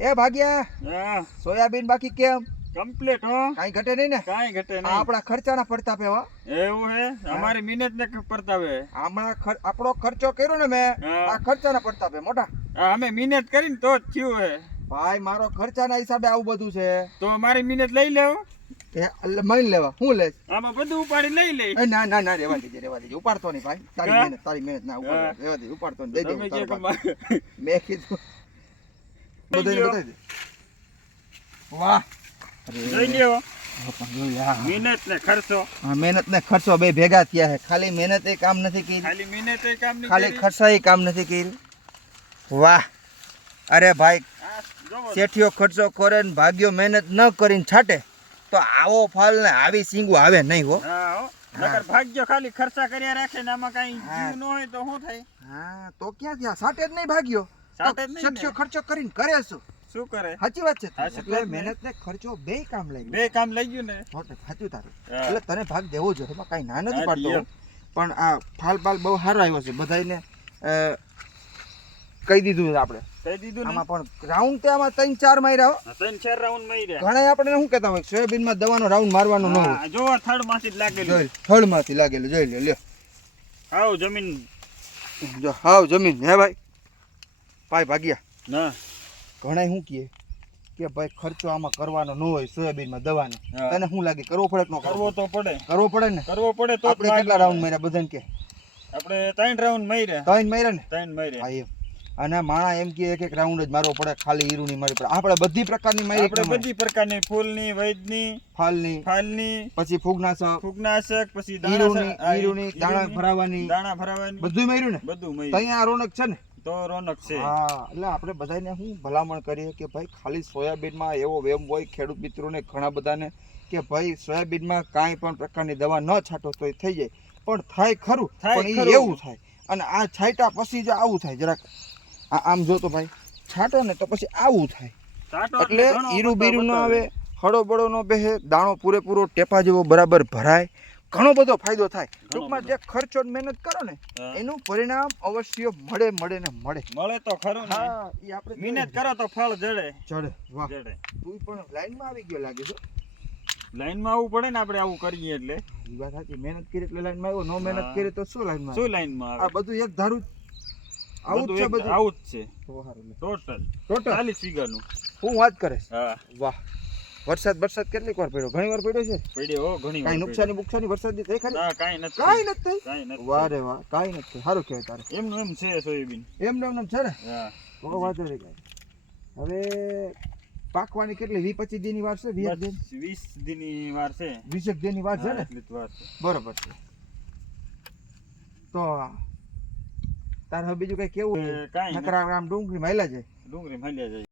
એ ભાગ્યા? સોયાબીન બાકી કેમ? કમ્પ્લીટ હો. કાંઈ ઘટે નહીં ને? કાંઈ ઘટે નહીં. આપણા ખર્ચાના પડતા પેવા એવું હે? અમારી મહેનત ને પરતાવે હમણાં આપણો ખર્ચો કર્યો ને મેં આ ખર્ચાના પડતા પે મોટા. અમે મહેનત કરીને તો જ થયું હે. ભાઈ મારો ખર્ચાના હિસાબે આવું બધું છે. તો મારી મહેનત લઈ લેવો? મળી લેવા. હું લે આમાં બધું ઉપાડી લઈ લે ના ના ના રેવા દેજે રેવા દેજે. ઉપાડતો નહીં ભાઈ. તારી મહેનત તારી મહેનત. ના હા. ઉપાડતો રેવા દેજે ઉપાડતો નહીં. દઈ દે હું મેં કીધું બધાને. બતાવી દે વાહ. જોઈ લે, હા, હા. મહેનત ને ખર્ચો. હા મહેનત ને ખર્ચો બે ભેગા થયા છે. ખાલી મહેનત એ કામ નથી કરી. ખાલી મહેનત એ કામ નહીં ખાલી ખર્ચા એ કામ નથી કર્યું વાહ. અરે ભાઈ શેઠિયો ખર્ચો કરે ને ભાગ્યો મહેનત ન કરીને છાટે તો આવો ફળ ને આવી સિંગુ આવે નહીં હો. ભાગ્યો નકર ભાગ્ય ખાલી ખર્ચા કર્યા રાખે ને આમાં કઈ જીવ ન હોય તો શું થાય? હા તો ક્યાં ત્યાં સાટે જ નહીં ભાગ્યો. શેઠિયો ખર્ચો કરીને કરે શું? શું કરે? સાચી વાત છે એટલે મહેનત ને ખર્ચો બે કામ લઈ બે કામ લઈ ગયું ને. સાચું તારું. એટલે તને ભાગ દેવો જોઈએ એમાં કઈ ના નથી પાડતો પણ આ ફાલ ફાલ બહુ સારો આવ્યો છે બધાને કહી દીધું છે આપણે. કહી દીધું આમાં પણ રાઉન્ડ તે આમાં ત્રણ ચાર માર્યા. ત્રણ ચાર રાઉન્ડ માર્યા. ઘણા આપણે શું કહેતા હોય સોયાબીનમાં દવાનો રાઉન્ડ મારવાનો ન હોય. જો થર્ડમાંથી જ લાગેલું. થર્ડમાંથી લાગેલું જોઈ લે લ્યો. હાવ જમીન. જો હાવ જમીન. હે ભાઈ? ભાઈ ભાગ્યા. ના. ઘણા શું કહે? કે ભાઈ ખર્ચો આમાં કરવાનો ન હોય સોયાબીનમાં દવાનો. હા. તને શું લાગે કરવો પડે કે ન કરવો? તો પડે. કરવો પડે ને? કરવો પડે તો આપણે કેટલા રાઉન્ડ માર્યા બધાને કે? આપણે ત્રણ રાઉન્ડ માર્યા. ત્રણ માર્યા ને? ત્રણ માર્યા. હા એમ. અને માણા એમ કે એક એક રાઉન્ડ જ મારવો પડે ખાલી હીરું ની મારી પડે આપણે બધી પ્રકારની મારી આપણે બધી પ્રકારની ફૂલની વૈદની ફાલની ફાલની પછી ફૂગનાશક ફૂગનાશક પછી હીરુની દાણા હીરુની દાણા હીરુની, ભરાવાની. દાણા ભરાવાની. બધું માર્યું ને? બધું મર્યું ત્યાં રોનક છે ને? તો રોનક છે. હા એટલે આપણે બધાને હું ભલામણ કરીએ કે ભાઈ ખાલી સોયાબીનમાં એવો વેમ હોય ખેડૂત મિત્રોને ઘણા બધાને કે ભાઈ સોયાબીનમાં કાંઈ પણ પ્રકારની દવા ન છાંટો તો એ થઈ જાય. પણ થાય ખરું પણ એ એવું થાય. અને આ છાંટા પછી જ આવું થાય જરાક. આ આમ જો તો ભાઈ છાંટો ને તો પછી આવું થાય. એટલે ઈરું બીરું ન આવે હળો બળો ન બેહે દાણો પૂરેપૂરો ટેપા જેવો બરાબર ભરાય. ઘણો બધો ફાયદો થાય. ટૂંકમાં જે ખર્ચો મહેનત કરો ને એનું પરિણામ અવશ્ય મળે મળે ને મળે. મળે તો ખરું ને. હા એ આપણે મહેનત કરો તો ફળ જડે. જડે વાહ. જડે. તું પણ લાઈનમાં આવી ગયો લાગે છે? લાઈનમાં આવવું પડે ને આપણે આવું કરીએ એટલે. એ વાત સાચી. મહેનત કરી એટલે લાઈનમાં આવ્યો નો મહેનત કરી તો શું લાઈનમાં શું લાઈનમાં આ બધું એક ધારું આવું છે બધું? આવું જ છે. ટોટલ ટોટલ ચાલીસ વીઘાનું. હું વાત કરે હા. વાહ. વરસાદ વરસાદ કેટલીક વાર પડ્યો? ઘણી વાર પડ્યો છે? પડ્યો ઘણી વાર કાંઈ નુકસાની બુકસાની વરસાદની થઈ ખરી? ના કાંઈ નથી. કાંઈ નથી થઈ? કાંઈ નથી. વાહ રે નથી સારું કહેવાય તારે. એમનું એમ છે સોયાબીન. એમનું ને એમ છે ને? હા. તો વાંધો નહીં કાંઈ. હવે પાકવાની કેટલી? વી પચીસ દિનની વાર છે? વીસ દિન? વીસ દિનની વાર છે. વીસેક દિનની વાર છે ને? વાર છે. બરોબર છે. તો તારે હવે બીજું કઈ કેવું? કાંઈ. નકરા આમ ડુંગળી માયલા જાય. ડુંગળી મળ્યા જાય.